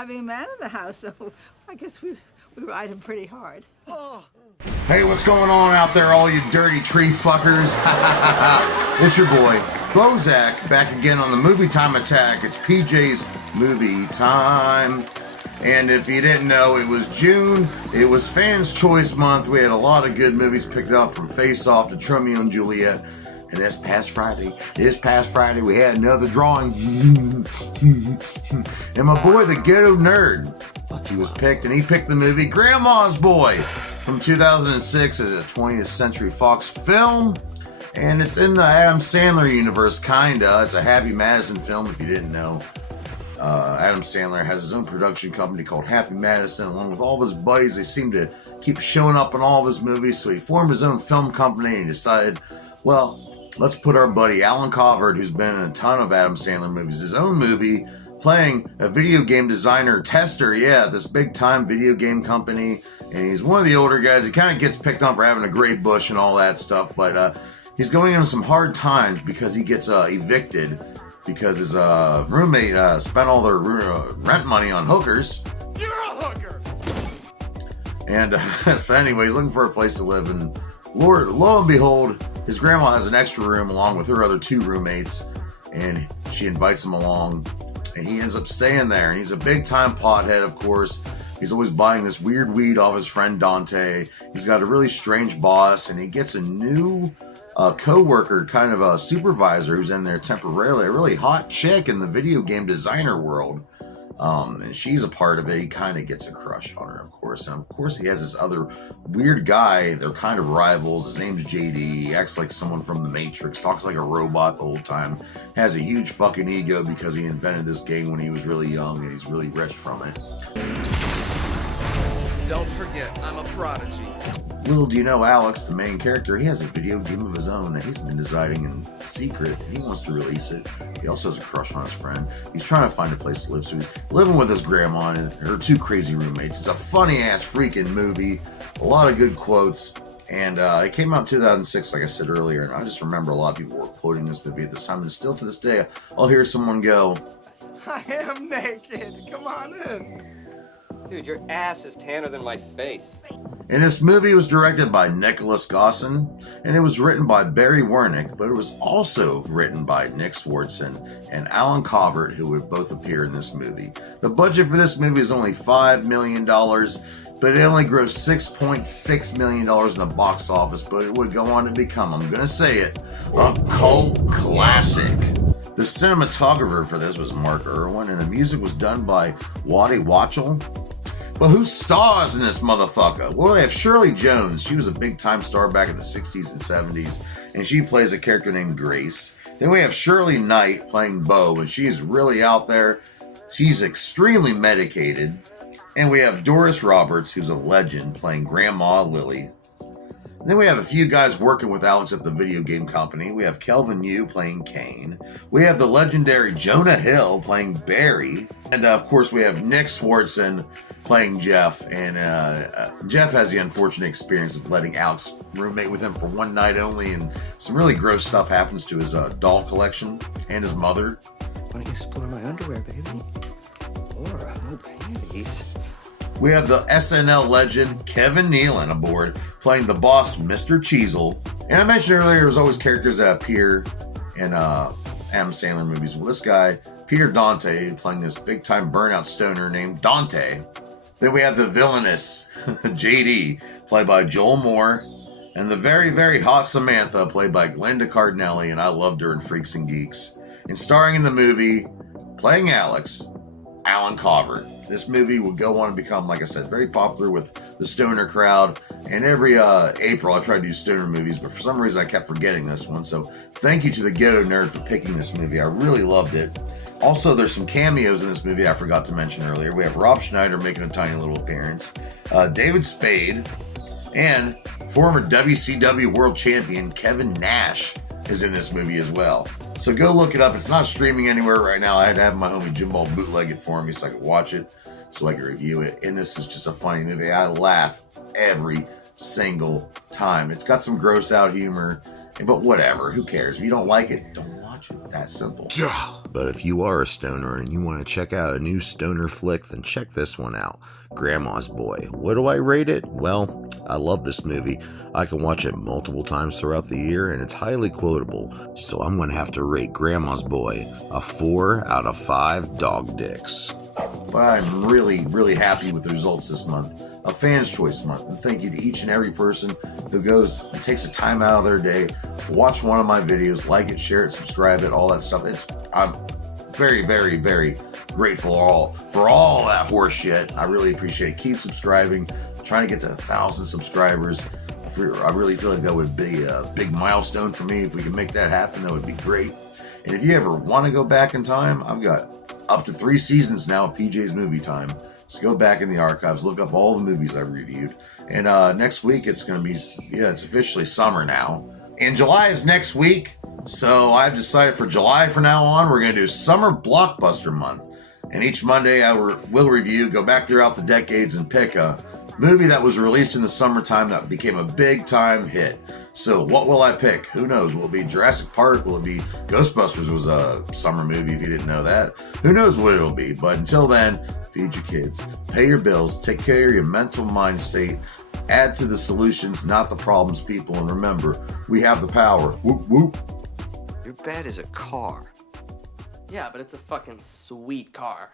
having a man in the house, so I guess we ride him pretty hard. Hey, what's going on out there, all you dirty tree fuckers? It's your boy, Bozak, back again on the Movie Time Attack. It's PJ's Movie Time. And if you didn't know, it was June. It was Fans' Choice Month. We had a lot of good movies picked up, from Face Off to Romeo and Juliet. And this past Friday, we had another drawing. And my boy, the Ghetto Nerd, he was picked, and he picked the movie Grandma's Boy from 2006 as a 20th Century Fox film. And it's in the Adam Sandler universe, kinda. It's a Happy Madison film, if you didn't know. Adam Sandler has his own production company called Happy Madison, along with all of his buddies. They seem to keep showing up in all of his movies, so he formed his own film company, and he decided, well, let's put our buddy Alan Covert, who's been in a ton of Adam Sandler movies, his own movie, playing a video game designer tester, this big time video game company. And he's one of the older guys. He kind of gets picked on for having a great bush and all that stuff, but he's going into some hard times because he gets evicted because his roommate spent all their rent money on hookers. You're a hooker! And so anyway, he's looking for a place to live, and lo and behold, his grandma has an extra room along with her other two roommates, and she invites him along, and he ends up staying there. And he's a big time pothead, of course. He's always buying this weird weed off his friend Dante. He's got a really strange boss, and he gets a new co-worker, kind of a supervisor, who's in there temporarily, a really hot chick in the video game designer world. And she's a part of it. He kind of gets a crush on her, of course. And of course, he has this other weird guy. They're kind of rivals. His name's JD. He acts like someone from the Matrix, talks like a robot the whole time, has a huge fucking ego because he invented this game when he was really young, and he's really rich from it. Don't forget, I'm a prodigy. Little do you know, Alex, the main character, he has a video game of his own that he's been designing in secret. He wants to release it. He also has a crush on his friend. He's trying to find a place to live, so he's living with his grandma and her two crazy roommates. It's a funny-ass freaking movie. A lot of good quotes. And it came out in 2006, like I said earlier, and I just remember a lot of people were quoting this movie at this time, and still to this day, I'll hear someone go, I am naked. Come on in. Dude, your ass is tanner than my face. And this movie was directed by Nicholous, Goosen, and it was written by Barry Wernick, but it was also written by Nick Swardson and Alan Covert, who would both appear in this movie. The budget for this movie is only $5 million, but it only grossed $6.6 million in the box office, but it would go on to become, I'm going to say it, a cult classic. The cinematographer for this was Mark Irwin, and the music was done by Waddy Watchell. But who stars in this motherfucker? Well, they have Shirley Jones. She was a big-time star back in the 60s and 70s, and she plays a character named Grace. Then we have Shirley Knight playing Bo, and she's really out there. She's extremely medicated. And we have Doris Roberts, who's a legend, playing Grandma Lily. And then we have a few guys working with Alex at the video game company. We have Kelvin Yu playing Kane. We have the legendary Jonah Hill playing Barry. And of course, we have Nick Swardson playing Jeff. And Jeff has the unfortunate experience of letting Alex roommate with him for one night only. And some really gross stuff happens to his doll collection and his mother. Why don't you explore my underwear, baby? Or panties. We have the SNL legend Kevin Nealon aboard, playing the boss, Mr. Cheezel. And I mentioned earlier, there's always characters that appear in Adam Sandler movies. Well, this guy, Peter Dante, playing this big-time burnout stoner named Dante. Then we have the villainous JD, played by Joel Moore. And the very, very hot Samantha, played by Glenda Cardinelli, and I loved her in Freaks and Geeks. And starring in the movie, playing Alex, Alan Covert. This movie would go on and become, like I said, very popular with the stoner crowd. And every April, I try to do stoner movies, but for some reason, I kept forgetting this one. So thank you to the Ghetto Nerd for picking this movie. I really loved it. Also, there's some cameos in this movie I forgot to mention earlier. We have Rob Schneider making a tiny little appearance, David Spade, and former WCW World Champion Kevin Nash is in this movie as well. So go look it up. It's not streaming anywhere right now. I had to have my homie Jim Ball bootleg it for me so I could watch it, so I could review it. And this is just a funny movie. I laugh every single time. It's got some gross out humor. But whatever, who cares? If you don't like it, don't watch it. That simple. But if you are a stoner and you want to check out a new stoner flick, then check this one out. Grandma's Boy. What do I rate it? Well, I love this movie. I can watch it multiple times throughout the year, and it's highly quotable. So I'm going to have to rate Grandma's Boy a 4 out of 5 dog dicks. But I'm really, really happy with the results this month. A Fan's Choice Month. And thank you to each and every person who goes and takes the time out of their day, watch one of my videos, like it, share it, subscribe it, all that stuff. I'm very, very, very grateful for all that horse shit. I really appreciate it. Keep subscribing. I'm trying to get to 1,000 subscribers. I really feel like that would be a big milestone for me. If we can make that happen, that would be great. And if you ever want to go back in time, I've got up to 3 seasons now of PJ's Movie Time. So go back in the archives, look up all the movies I've reviewed. And next week, it's going to be, it's officially summer now. And July is next week. So I've decided for July from now on, we're going to do Summer Blockbuster Month. And each Monday, I will review, go back throughout the decades and pick a movie that was released in the summertime that became a big time hit. So what will I pick? Who knows? Will it be Jurassic Park? Will it be Ghostbusters was a summer movie if you didn't know that? Who knows what it'll be? But until then, feed your kids, pay your bills, take care of your mental mind state, add to the solutions, not the problems, people. And remember, we have the power. Whoop, whoop. Your bed is a car. Yeah, but it's a fucking sweet car.